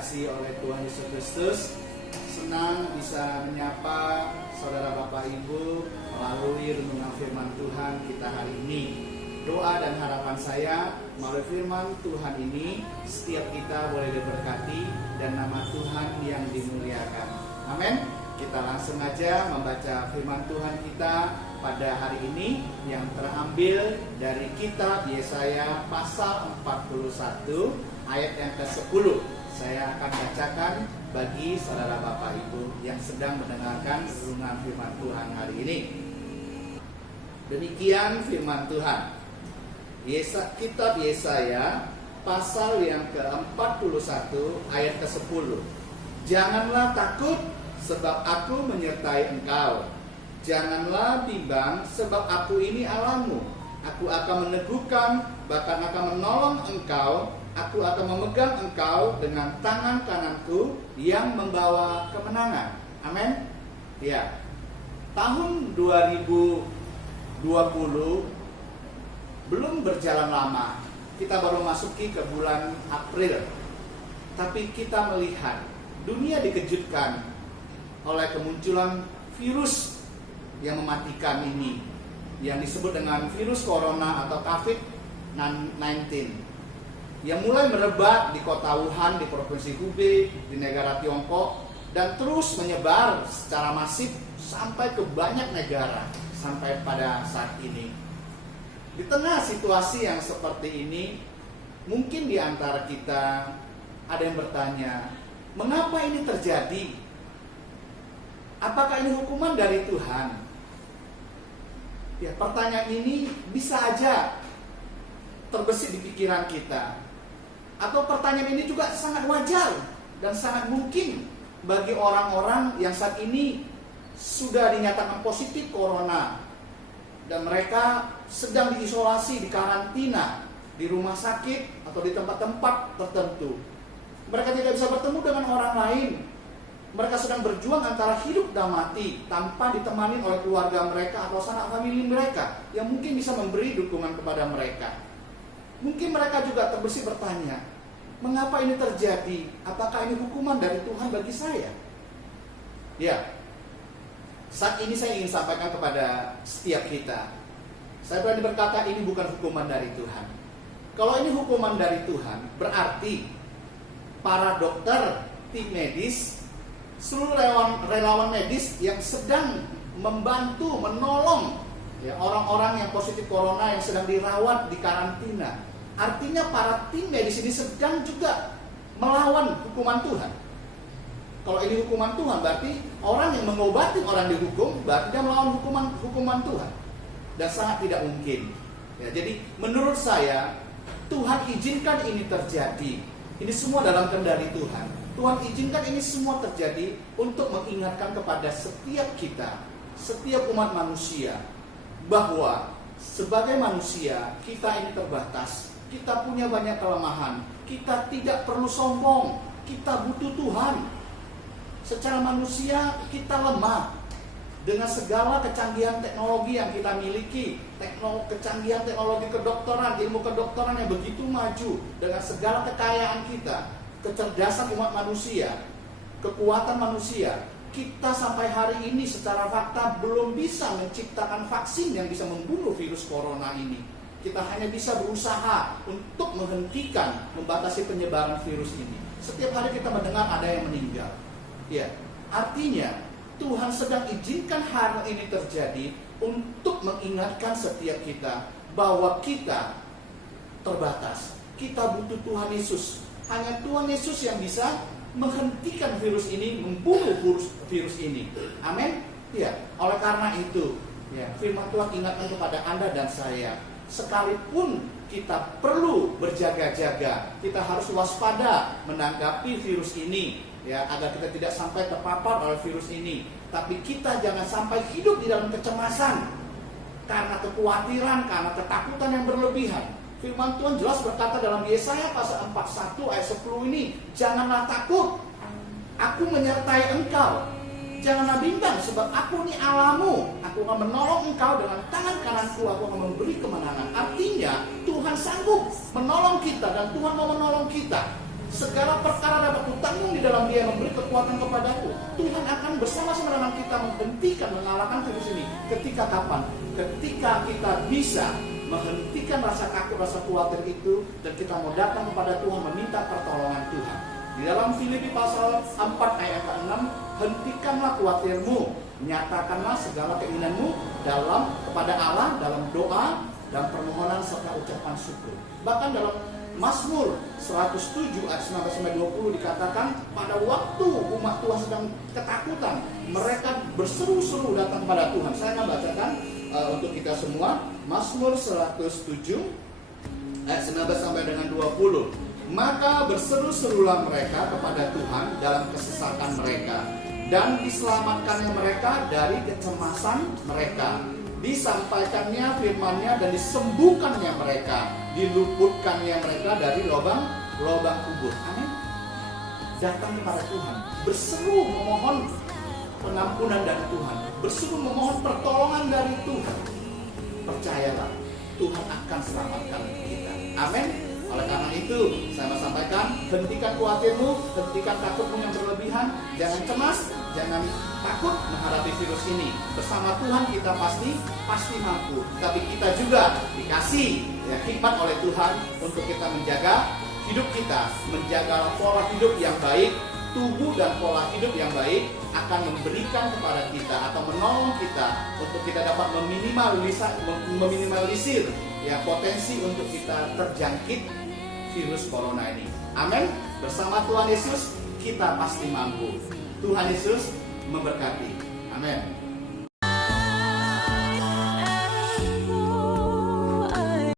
dikasihi oleh Tuhan Yesus Kristus, senang bisa menyapa saudara Bapak Ibu melalui renungan firman Tuhan kita hari ini. Doa dan harapan saya melalui firman Tuhan ini setiap kita boleh diberkati dan nama Tuhan yang dimuliakan. Amin. Kita langsung aja membaca firman Tuhan kita pada hari ini yang terambil dari kitab Yesaya pasal 41 ayat yang ke-10. Saya akan bacakan bagi saudara Bapak Ibu yang sedang mendengarkan renungan firman Tuhan hari ini. Demikian firman Tuhan. Kitab Yesaya pasal yang ke-41 ayat ke-10. Janganlah takut sebab aku menyertai engkau. Janganlah bimbang sebab aku ini Allahmu. Aku akan meneguhkan, bahkan akan menolong engkau. Aku akan memegang engkau dengan tangan kananku yang membawa kemenangan. Amin. Ya. Tahun 2020 belum berjalan lama. Kita baru masuki ke bulan April. Tapi kita melihat dunia dikejutkan oleh kemunculan virus yang mematikan ini, yang disebut dengan virus corona atau COVID-19, yang mulai merebak di kota Wuhan, di provinsi Hubei, di negara Tiongkok, dan terus menyebar secara masif sampai ke banyak negara sampai pada saat ini. Di tengah situasi yang seperti ini, mungkin di antara kita ada yang bertanya, mengapa ini terjadi? Apakah ini hukuman dari Tuhan? Ya, pertanyaan ini bisa aja terbesit di pikiran kita. Atau pertanyaan ini juga sangat wajar dan sangat mungkin bagi orang-orang yang saat ini sudah dinyatakan positif corona dan mereka sedang diisolasi, dikarantina di rumah sakit atau di tempat-tempat tertentu. Mereka tidak bisa bertemu dengan orang lain. Mereka sedang berjuang antara hidup dan mati tanpa ditemani oleh keluarga mereka atau sanak famili mereka yang mungkin bisa memberi dukungan kepada mereka. Mungkin mereka juga terbesit bertanya, mengapa ini terjadi? Apakah ini hukuman dari Tuhan bagi saya? Ya, saat ini saya ingin sampaikan kepada setiap kita. Saya berani berkata ini bukan hukuman dari Tuhan. Kalau ini hukuman dari Tuhan, berarti para dokter, tim medis, seluruh relawan medis yang sedang membantu, menolong ya, orang-orang yang positif corona yang sedang dirawat di karantina. Artinya para tim medis ini sedang juga melawan hukuman Tuhan. Kalau ini hukuman Tuhan, berarti orang yang mengobati orang dihukum, berarti dia melawan hukuman Tuhan. Dan sangat tidak mungkin. Ya, jadi menurut saya, Tuhan izinkan ini terjadi. Ini semua dalam kendali Tuhan. Tuhan izinkan ini semua terjadi untuk mengingatkan kepada setiap kita, setiap umat manusia, bahwa sebagai manusia kita ini terbatas. Kita punya banyak kelemahan. Kita tidak perlu sombong. Kita butuh Tuhan. Secara manusia kita lemah. Dengan segala kecanggihan teknologi yang kita miliki, kecanggihan teknologi kedokteran, ilmu kedokteran yang begitu maju, dengan segala kekayaan kita, kecerdasan umat manusia, kekuatan manusia, kita sampai hari ini secara fakta belum bisa menciptakan vaksin yang bisa membunuh virus corona ini. Kita hanya bisa berusaha untuk menghentikan, membatasi penyebaran virus ini. Setiap hari kita mendengar ada yang meninggal. Ya, artinya Tuhan sedang izinkan hal ini terjadi untuk mengingatkan setiap kita bahwa kita terbatas. Kita butuh Tuhan Yesus. Hanya Tuhan Yesus yang bisa menghentikan virus ini, membunuh virus ini. Amin. Ya, oleh karena itu, ya, firman Tuhan ingatkan kepada Anda dan saya, sekalipun kita perlu berjaga-jaga, kita harus waspada menanggapi virus ini, ya, agar kita tidak sampai terpapar oleh virus ini. Tapi kita jangan sampai hidup di dalam kecemasan karena kekhawatiran, karena ketakutan yang berlebihan. Firman Tuhan jelas berkata dalam Yesaya pasal 41 ayat 10 ini, janganlah takut, aku menyertai engkau. Janganlah bimbang sebab aku ini Allahmu. Aku akan menolong engkau dengan tangan kananku, aku akan memberi kemenangan. Artinya Tuhan sanggup menolong kita dan Tuhan mau menolong kita. segala perkara dapat kutanggung di dalam Dia yang memberi kekuatan kepadaku. Tuhan akan bersama-sama dengan kita menghentikan, mengalahkan virus ini. Ketika kapan? Ketika kita bisa menghentikan rasa takut, rasa khawatir itu, dan kita mau datang kepada Tuhan meminta pertolongan Tuhan. Di dalam Filipi pasal 4 ayat 6, hentikanlah khawatirmu, nyatakanlah segala keinginanmu kepada Allah dalam doa dan permohonan serta ucapan syukur. Bahkan dalam Mazmur 107 ayat 19-20 dikatakan, pada waktu umat Tuhan sedang ketakutan, mereka berseru-seru datang kepada Tuhan. Saya akan bacakan untuk kita semua. Mazmur 107 ayat 19-20. Maka berseru-serulah mereka kepada Tuhan dalam kesesakan mereka, dan diselamatkannya mereka dari kecemasan mereka. Disampaikannya firman-Nya dan disembuhkannya mereka, diluputkannya mereka dari lubang kubur. Amin. Datang kepada Tuhan, berseru memohon pengampunan dari Tuhan, berseru memohon pertolongan dari Tuhan. Percayalah, Tuhan akan selamatkan kita. Amin. Oleh karena itu, saya mau sampaikan, hentikan khawatirmu, hentikan takutmu yang berlebihan, jangan cemas, jangan takut menghadapi virus ini. Bersama Tuhan kita pasti mampu. Tapi kita juga dikasih hikmat oleh Tuhan untuk kita menjaga hidup kita, menjaga pola hidup yang baik. Tubuh dan pola hidup yang baik akan memberikan kepada kita atau menolong kita untuk kita dapat meminimalisir potensi untuk kita terjangkit virus corona ini. Amin. Bersama Tuhan Yesus kita pasti mampu. Tuhan Yesus memberkati. Amin.